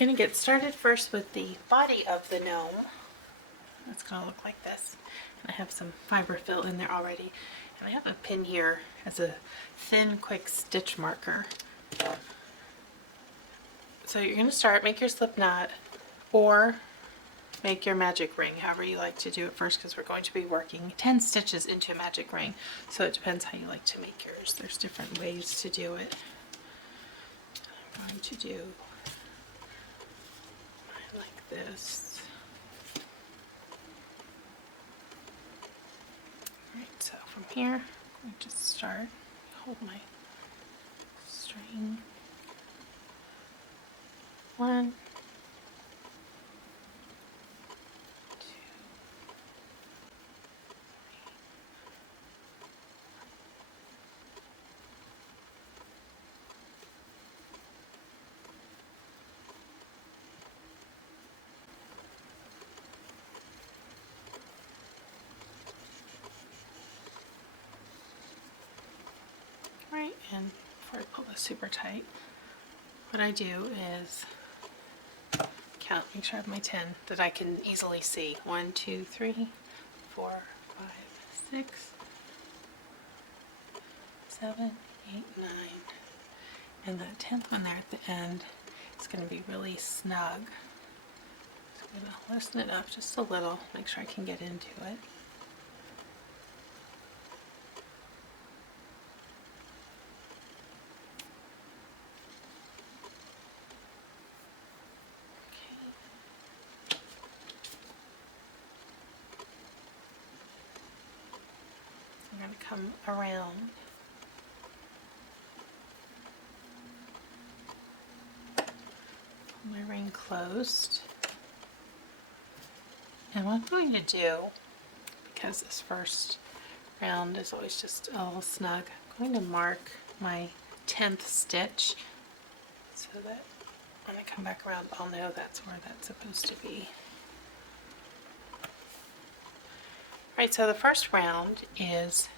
going to get started first with the body of the gnome. It's going to look like this. I have some fiber fill in there already. And I have a pin here as a thin, quick stitch marker. So you're going to start, make your slip knot, or make your magic ring, however you like to do it first, because we're going to be working 10 stitches into a magic ring. So it depends how you like to make yours. There's different ways to do it. I'm going to do like this. Alright, so from here, I'm going to just start, hold my string. 1, 2, 3. Right, and before I pull this super tight, what I do is count, make sure I have my 10 that I can easily see. 1, 2, 3, 4, 5, 6, 7, 8, 9. And that 10th one there at the end is going to be really snug. So I'm going to loosen it up just a little, make sure I can get into it. I'm going to come around. Pull my ring closed. And what I'm going to do, because this first round is always just a little snug, I'm going to mark my 10th stitch so that when I come back around I'll know that's where that's supposed to be. Alright, so the first round is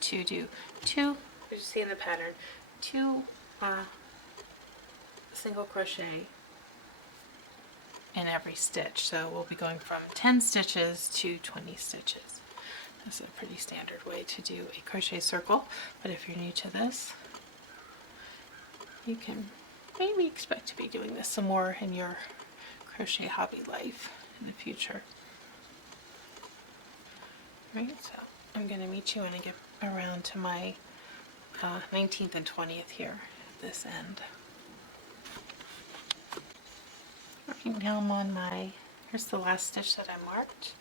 to do 2, as you see in the pattern, 2 single crochet in every stitch. So we'll be going from 10 stitches to 20 stitches. This is a pretty standard way to do a crochet circle, but if you're new to this, you can maybe expect to be doing this some more in your crochet hobby life in the future. Right, so I'm going to meet you when I get around to my 19th and 20th here at this end. Right now I'm on my, here's the last stitch that I marked.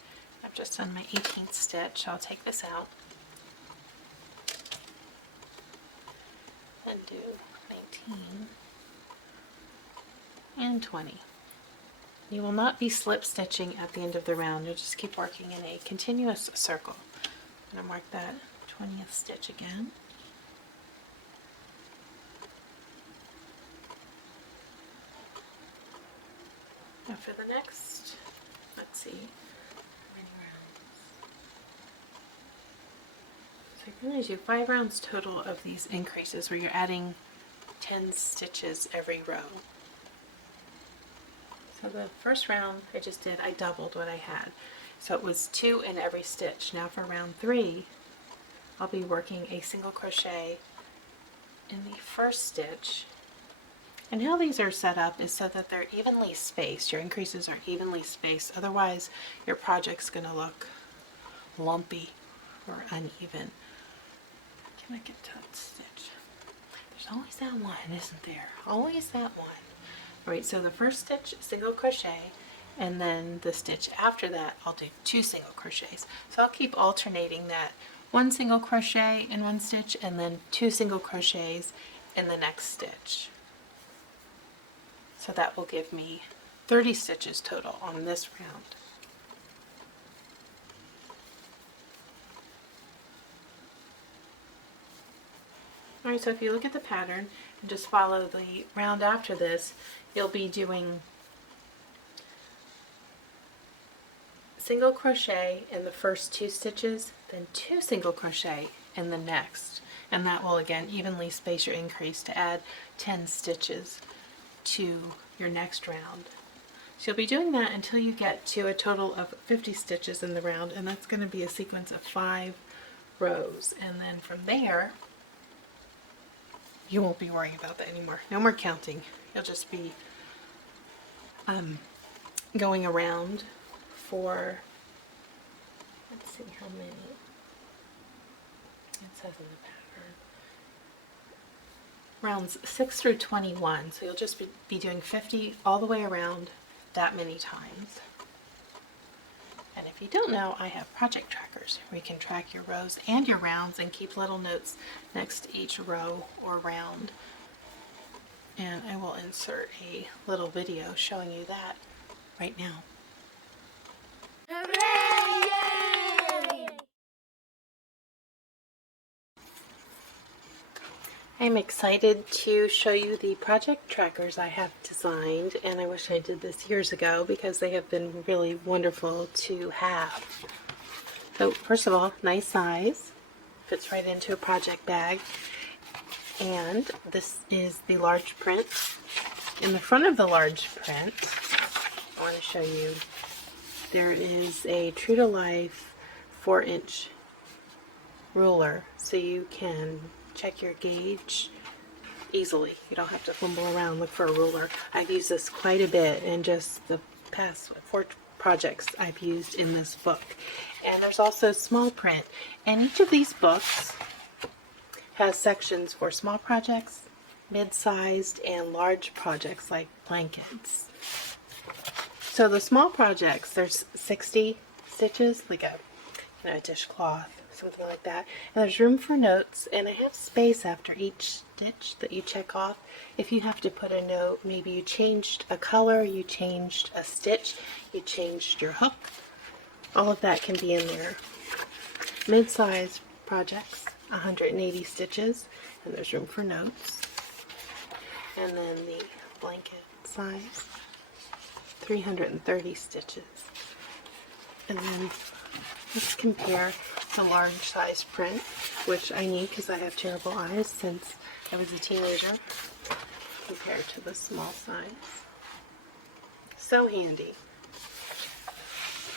I've just done my 18th stitch. I'll take this out and do 19 and 20. You will not be slip stitching at the end of the round. You'll just keep working in a continuous circle. I'm going to mark that 20th stitch again. Now for the next, let's see, how many rounds? So you're going to do 5 rounds total of these increases where you're adding 10 stitches every row. So the first round I just did, I doubled what I had. So it was 2 in every stitch. Now for round 3, I'll be working a single crochet in the first stitch. And how these are set up is so that they're evenly spaced. Your increases are evenly spaced. Otherwise, your project's going to look lumpy or uneven. Can I get to that stitch? There's always that one, isn't there? Always that one. Alright, so the first stitch, single crochet, and then the stitch after that, I'll do 2 single crochets. So I'll keep alternating that. 1 single crochet in one stitch, and then 2 single crochets in the next stitch. So that will give me 30 stitches total on this round. Alright, so if you look at the pattern and just follow the round after this, you'll be doing single crochet in the first 2 stitches, then 2 single crochet in the next. And that will again evenly space your increase to add 10 stitches to your next round. So you'll be doing that until you get to a total of 50 stitches in the round, and that's going to be a sequence of 5 rows. And then from there, you won't be worrying about that anymore. No more counting. You'll just be going around for, let's see how many it says in the pattern. Rounds 6 through 21. So you'll just be doing 50 all the way around that many times. And if you don't know, I have project trackers where you can track your rows and your rounds and keep little notes next to each row or round. And I will insert a little video showing you that right now. Hooray! I'm excited to show you the project trackers I have designed, and I wish I did this years ago because they have been really wonderful to have. So first of all, nice size, fits right into a project bag, and this is the large print. In the front of the large print, I want to show you, there is a true to life 4-inch ruler, so you can check your gauge easily. You don't have to fumble around, look for a ruler. I've used this quite a bit in just the past 4 projects I've used in this book. And there's also small print, and each of these books has sections for small projects, mid-sized, and large projects like blankets. So the small projects, there's 60 stitches, like a dishcloth, something like that. And there's room for notes, and I have space after each stitch that you check off. If you have to put a note, maybe you changed a color, you changed a stitch, you changed your hook, all of that can be in there. Mid-size projects, 180 stitches, and there's room for notes. And then the blanket size, 330 stitches. And then let's compare the large size print, which I need because I have terrible eyes since I was a teenager, compared to the small size. So handy.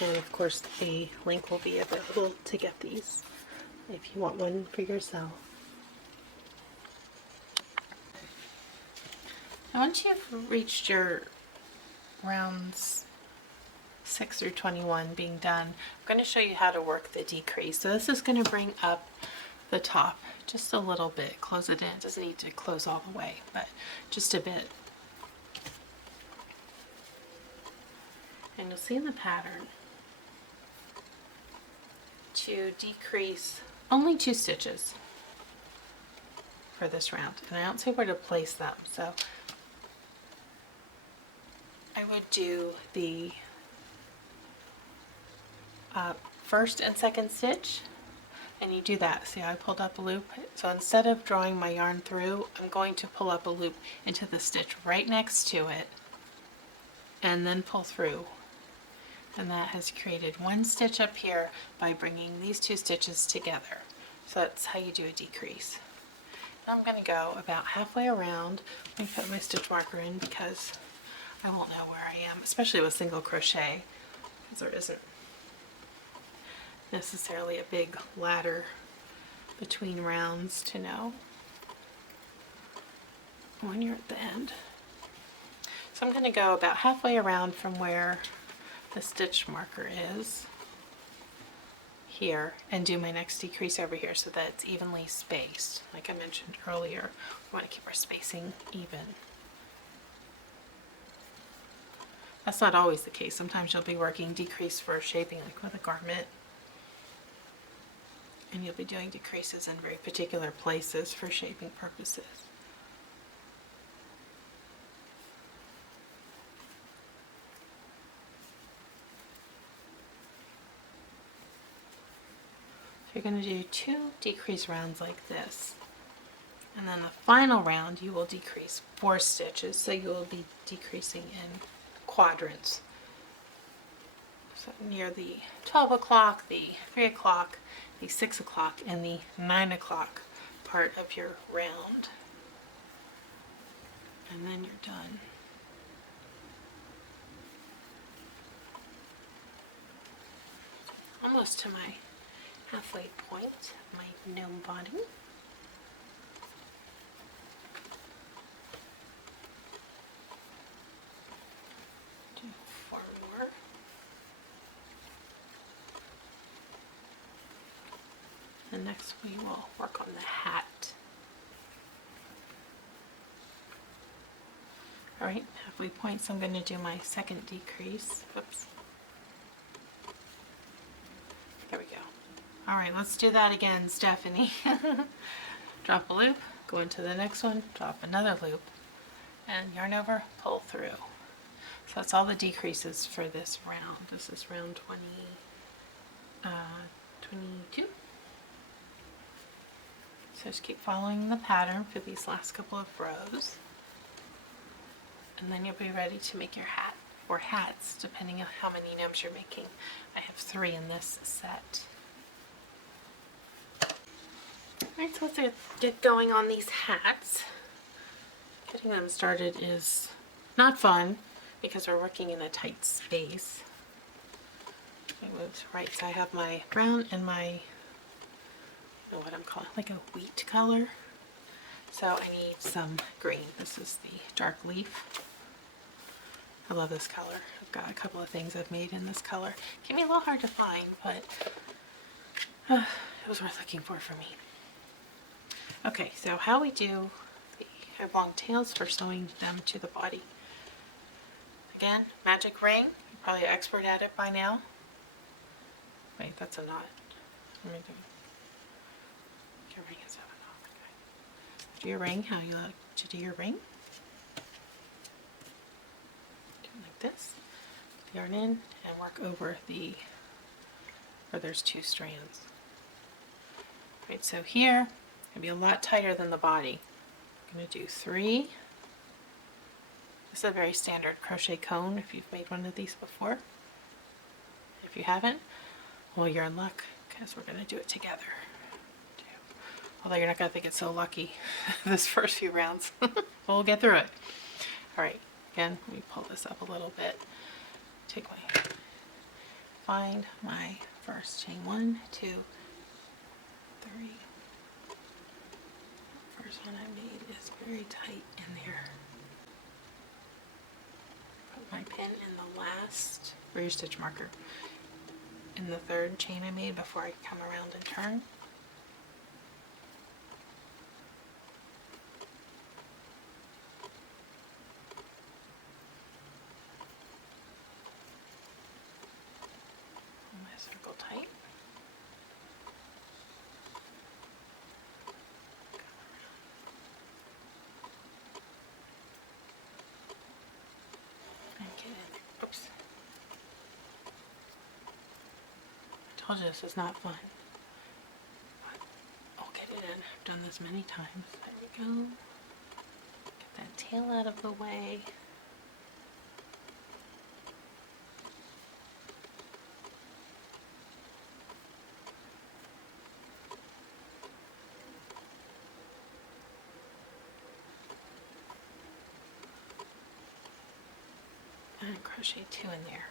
And of course a link will be available to get these if you want one for yourself. Now once you've reached your rounds 6 through 21 being done, I'm going to show you how to work the decrease. So this is going to bring up the top just a little bit. Close it in. It doesn't need to close all the way, but just a bit. And you'll see in the pattern to decrease only 2 stitches for this round. And I don't see where to place them, so I would do the first and second stitch, and you do that. See how I pulled up a loop? So instead of drawing my yarn through, I'm going to pull up a loop into the stitch right next to it and then pull through. And that has created 1 stitch up here by bringing these 2 stitches together. So that's how you do a decrease. Now I'm going to go about halfway around. Let me put my stitch marker in because I won't know where I am, especially with single crochet, because there isn't necessarily a big ladder between rounds to know when you're at the end. So I'm going to go about halfway around from where the stitch marker is here and do my next decrease over here so that it's evenly spaced. Like I mentioned earlier, we want to keep our spacing even. That's not always the case. Sometimes you'll be working decrease for shaping, like with a garment, and you'll be doing decreases in very particular places for shaping purposes. So you're going to do 2 decrease rounds like this, and then the final round you will decrease 4 stitches, so you will be decreasing in quadrants. So near the 12 o'clock, the 3 o'clock, the 6 o'clock, and the 9 o'clock part of your round. And then you're done. almost to my halfway point, my gnome body. Do 4 more. And next we will work on the hat. Alright, halfway point, so I'm going to do my second decrease. Whoops. There we go. Alright, let's do that again, Stephanie. Drop a loop, go into the next one, drop another loop, and yarn over, pull through. So that's all the decreases for this round. This is round 22. So just keep following the pattern for these last couple of rows. And then you'll be ready to make your hat, or hats, depending on how many gnomes you're making. I have 3 in this set. Alright, so let's get going on these hats. Getting them started is not fun because we're working in a tight space. Right, so I have my brown and my, I don't know what I'm calling, like a wheat color. So I need some green. This is the dark leaf. I love this color. I've got a couple of things I've made in this color. It can be a little hard to find, but it was worth looking for me. Okay, so how we do I have long tails for sewing them to the body. Again, magic ring. You're probably an expert at it by now. Wait, that's a knot. Let me do your ring is a knot. Okay. Do your ring how you like to do your ring. Do it like this. Yarn in and work over the where there's 2 strands. Right, so here it'll be a lot tighter than the body. I'm going to do 3. This is a very standard crochet cone if you've made one of these before. If you haven't, well, you're in luck because we're going to do it together. 2. Although you're not going to think it's so lucky this first few rounds. We'll get through it. Alright, again, let me pull this up a little bit. Find my first chain. 1, 2, 3. First one I made is very tight in there. Put my pin in the last, or your stitch marker, in the 3rd chain I made before I come around and turn. Pull my circle tight. Oops. I told you this is not fun. I'll get it in. I've done this many times. There we go. Get that tail out of the way. And crochet 2 in there.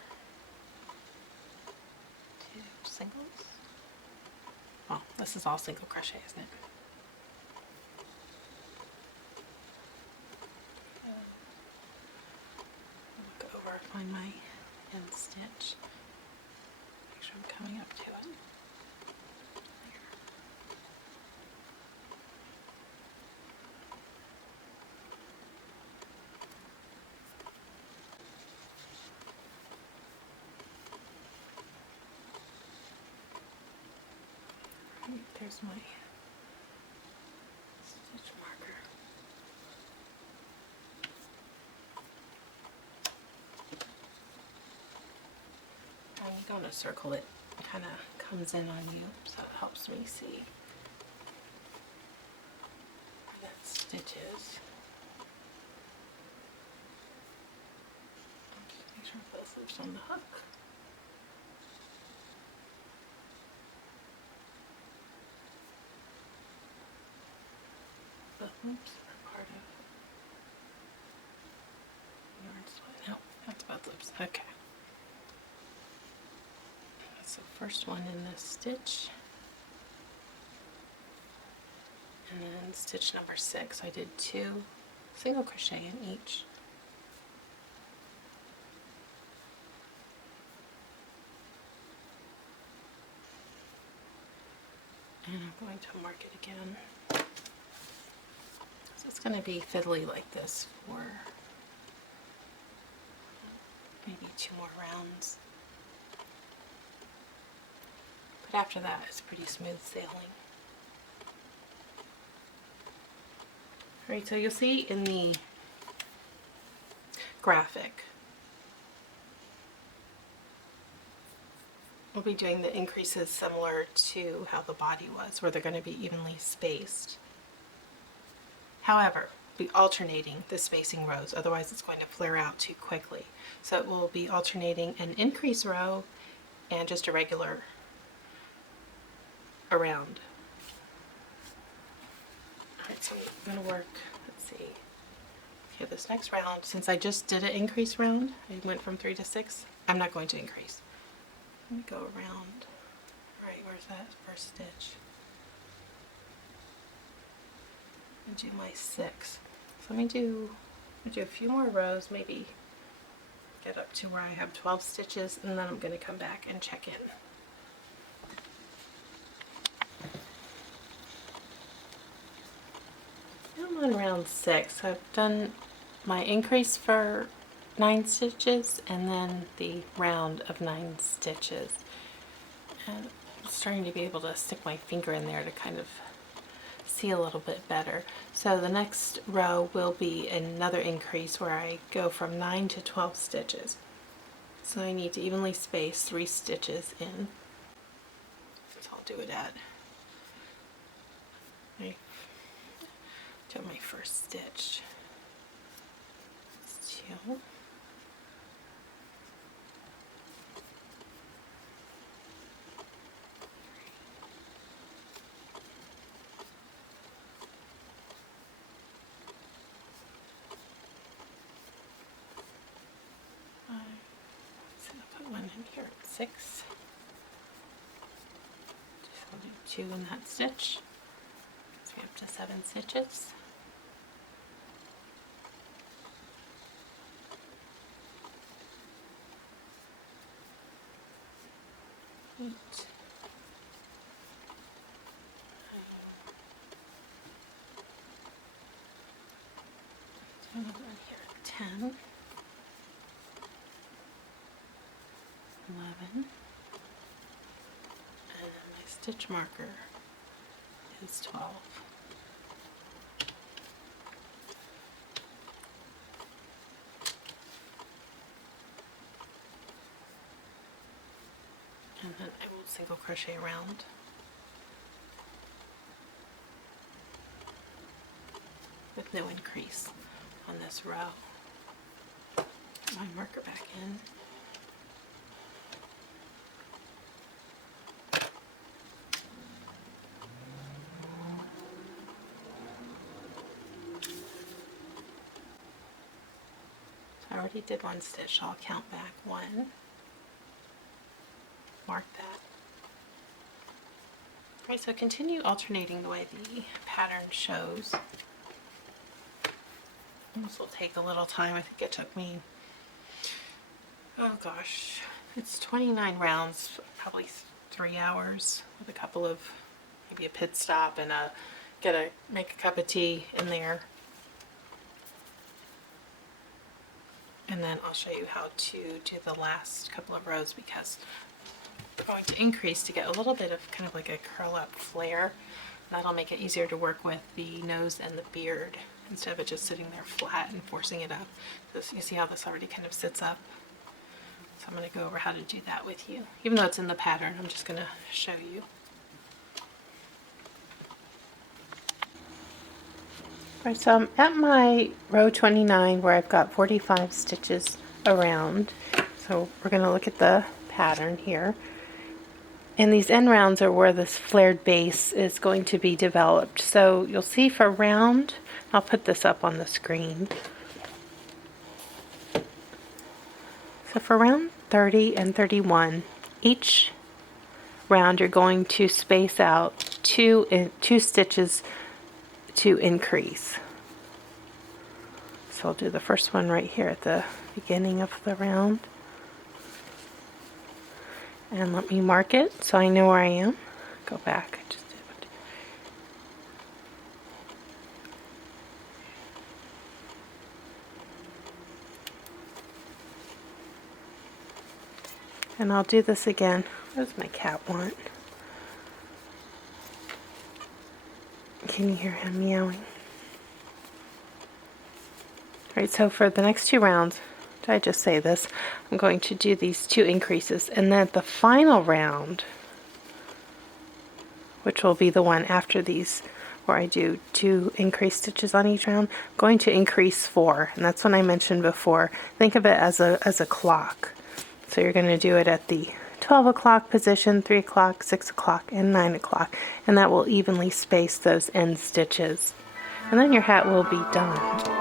2 singles. Well, this is all single crochet, isn't it? Look over, find my end stitch. Make sure I'm coming up to it. There's my stitch marker. And you go in a circle, it kind of comes in on you, so it helps me see where that stitch is. Just make sure I put this loose on the hook. Oops, part of yarn split. No, that's about loops. Okay. That's so first one in this stitch, and then stitch number 6. I did 2 single crochet in each. And I'm going to mark it again. So it's going to be fiddly like this for maybe 2 more rounds. But after that, it's pretty smooth sailing. Alright, so you'll see in the graphic, we'll be doing the increases similar to how the body was, where they're going to be evenly spaced. However, be alternating the spacing rows, otherwise it's going to flare out too quickly. So it will be alternating an increase row and just a regular around. Alright, so I'm going to work, let's see, okay, this next round, since I just did an increase round, I went from 3 to 6, I'm not going to increase. Let me go around. Alright, where's that first stitch? And do my 6. So let me do a few more rows, maybe get up to where I have 12 stitches, and then I'm going to come back and check in. I'm on round 6. I've done my increase for 9 stitches and then the round of 9 stitches. And I'm starting to be able to stick my finger in there to kind of see a little bit better. So the next row will be another increase where I go from 9 to 12 stitches. So I need to evenly space 3 stitches in. So I'll do it at my first stitch. It's 2. So I'll put 1 in here at 6. So I'll do 2 in that stitch. So we have up to 7 stitches. 8. Another one here at 10. 11. And my stitch marker is 12. And then I will single crochet around. With no increase on this row. Put my marker back in. So I already did 1 stitch, so I'll count back 1. Mark that. Alright, so continue alternating the way the pattern shows. This will take a little time. I think it took me, oh gosh, it's 29 rounds, probably 3 hours with a couple of, maybe a pit stop and make a cup of tea in there. And then I'll show you how to do the last couple of rows because we're going to increase to get a little bit of kind of like a curl up flare. That'll make it easier to work with the nose and the beard instead of it just sitting there flat and forcing it up. So you see how this already kind of sits up? So I'm going to go over how to do that with you. Even though it's in the pattern, I'm just going to show you. Alright, so I'm at my row 29 where I've got 45 stitches around. So we're going to look at the pattern here. And these end rounds are where this flared base is going to be developed. So you'll see for round, I'll put this up on the screen. So for round 30 and 31, each round you're going to space out two stitches to increase. So I'll do the first one right here at the beginning of the round. And let me mark it so I know where I am. Go back. I just did it. And I'll do this again. What does my cat want? Can you hear him meowing? Alright, so for the next 2 rounds, did I just say this? I'm going to do these 2 increases, and then the final round, which will be the one after these, where I do 2 increased stitches on each round, I'm going to increase 4, and that's what I mentioned before. Think of it as a clock. So you're going to do it at the 12 o'clock position, 3 o'clock, 6 o'clock, and 9 o'clock, and that will evenly space those end stitches. And then your hat will be done.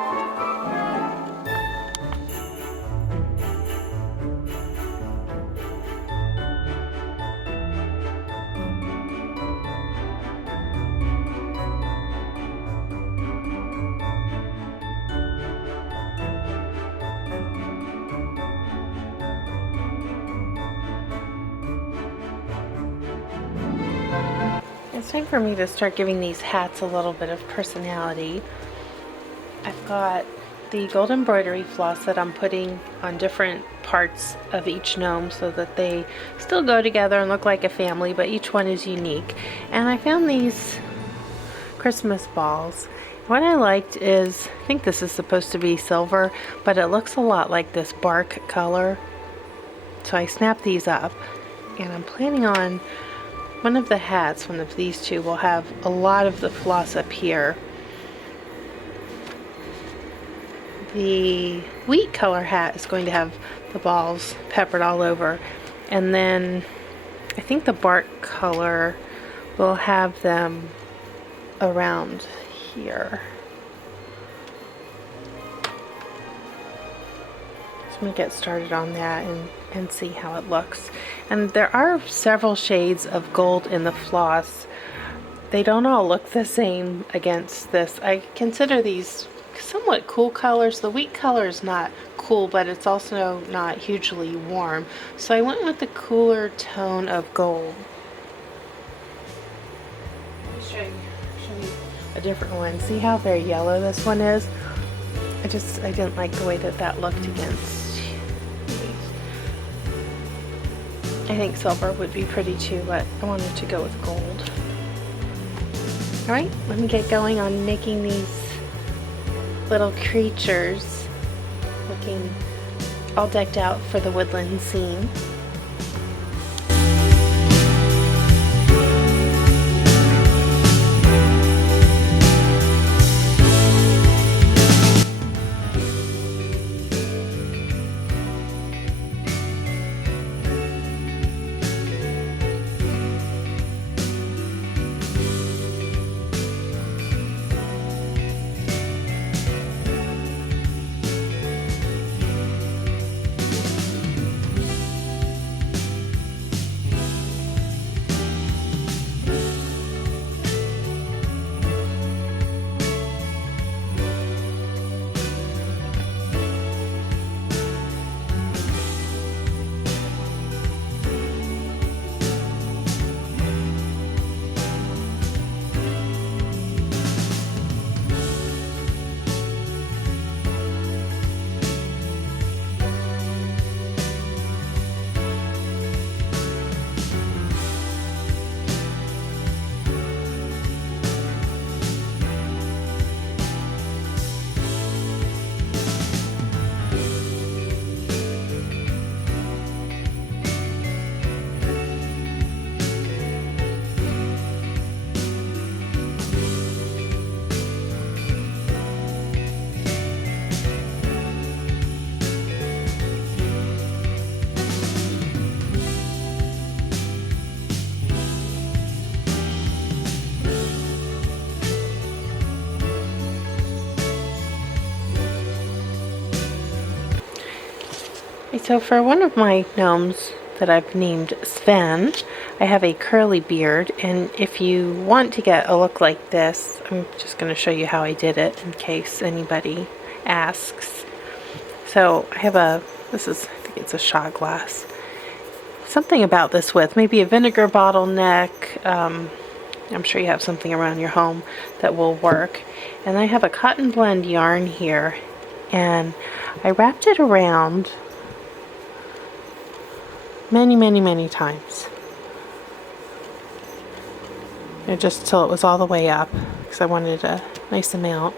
It's time for me to start giving these hats a little bit of personality. I've got the gold embroidery floss that I'm putting on different parts of each gnome so that they still go together and look like a family, but each one is unique. And I found these Christmas balls. What I liked is, I think this is supposed to be silver, but it looks a lot like this bark color. So I snapped these up, and I'm planning on one of the hats, one of these 2, will have a lot of the floss up here. The wheat color hat is going to have the balls peppered all over, and then I think the bark color will have them around here. So I'm going to get started on that and see how it looks. And there are several shades of gold in the floss. They don't all look the same against this. I consider these somewhat cool colors. The wheat color is not cool, but it's also not hugely warm. So I went with the cooler tone of gold. Let me show you a different one. See how very yellow this one is? I didn't like the way that looked against. I think silver would be pretty too, but I wanted to go with gold. Alright, let me get going on making these little creatures looking all decked out for the woodland scene. So for one of my gnomes that I've named Sven, I have a curly beard, and if you want to get a look like this, I'm just going to show you how I did it in case anybody asks. So I have I think it's a shot glass. Something about this width, maybe a vinegar bottle neck. I'm sure you have something around your home that will work. And I have a cotton blend yarn here, and I wrapped it around many times. And just till it was all the way up, because I wanted a nice amount.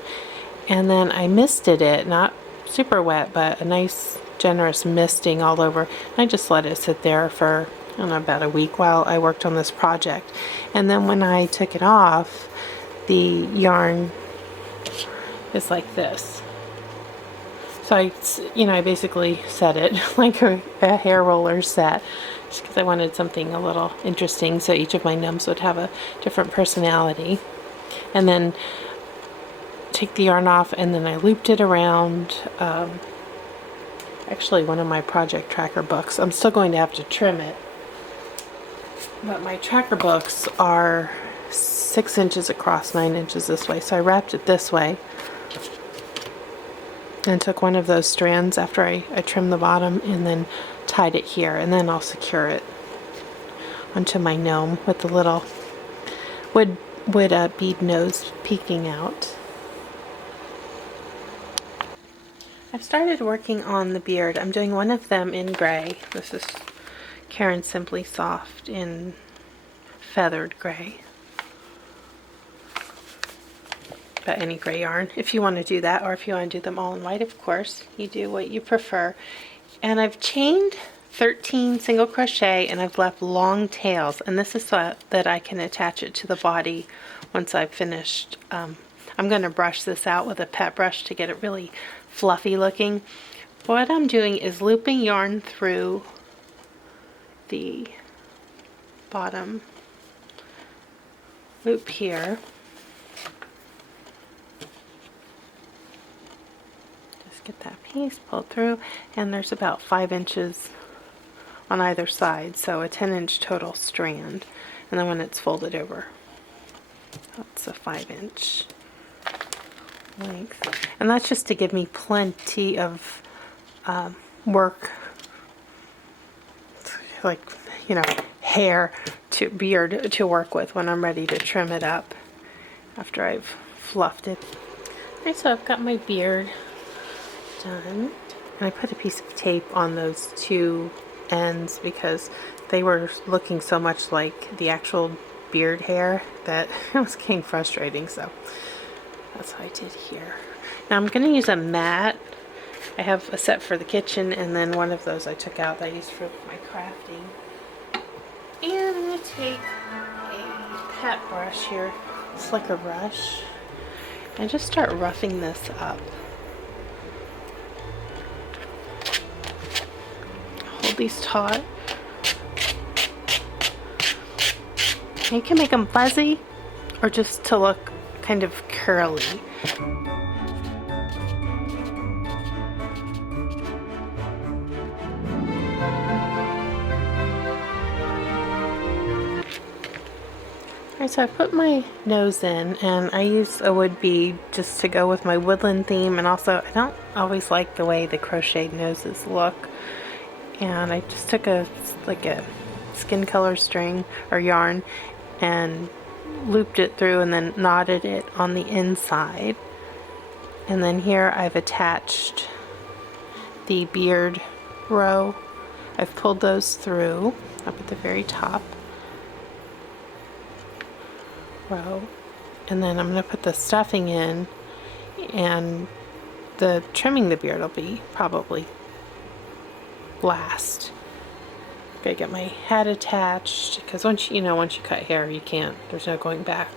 And then I misted it, not super wet, but a nice generous misting all over. And I just let it sit there for, I don't know, about a week while I worked on this project. And then when I took it off, the yarn is like this. So I basically set it like a hair roller set, just because I wanted something a little interesting, so each of my gnomes would have a different personality. And then take the yarn off, and then I looped it around. Actually, one of my project tracker books. I'm still going to have to trim it, but my tracker books are 6 inches across, 9 inches this way. So I wrapped it this way and took one of those strands after I trimmed the bottom, and then tied it here, and then I'll secure it onto my gnome with the little wood bead nose peeking out. I've started working on the beard. I'm doing one of them in gray. This is Karen Simply Soft in feathered gray. But any gray yarn, if you want to do that, or if you want to do them all in white, of course, you do what you prefer. And I've chained 13 single crochet, and I've left long tails, and this is so that I can attach it to the body once I've finished. I'm going to brush this out with a pet brush to get it really fluffy looking. What I'm doing is looping yarn through the bottom loop here. Just get that piece pulled through, and there's about 5 inches on either side, so a 10-inch total strand. And then when it's folded over, that's a 5-inch length, and that's just to give me plenty of work, like, hair to beard to work with when I'm ready to trim it up after I've fluffed it. Okay, so I've got my beard done, and I put a piece of tape on those two ends because they were looking so much like the actual beard hair that it was getting frustrating, so that's what I did here. Now I'm going to use a mat. I have a set for the kitchen, and then one of those I took out that I used for my crafting. And I'm going to take a pet brush here, slicker brush, and just start roughing this up. Hold these taut. You can make them fuzzy or just to look kind of curly. Alright, so I put my nose in, and I use a wood bead just to go with my woodland theme, and also I don't always like the way the crocheted noses look. And I just took a skin color string or yarn and looped it through, and then knotted it on the inside. And then here I've attached the beard row. I've pulled those through up at the very top row, and then I'm going to put the stuffing in, and the trimming the beard will be probably last. Okay, get my head attached, because once you cut hair, you can't, there's no going back.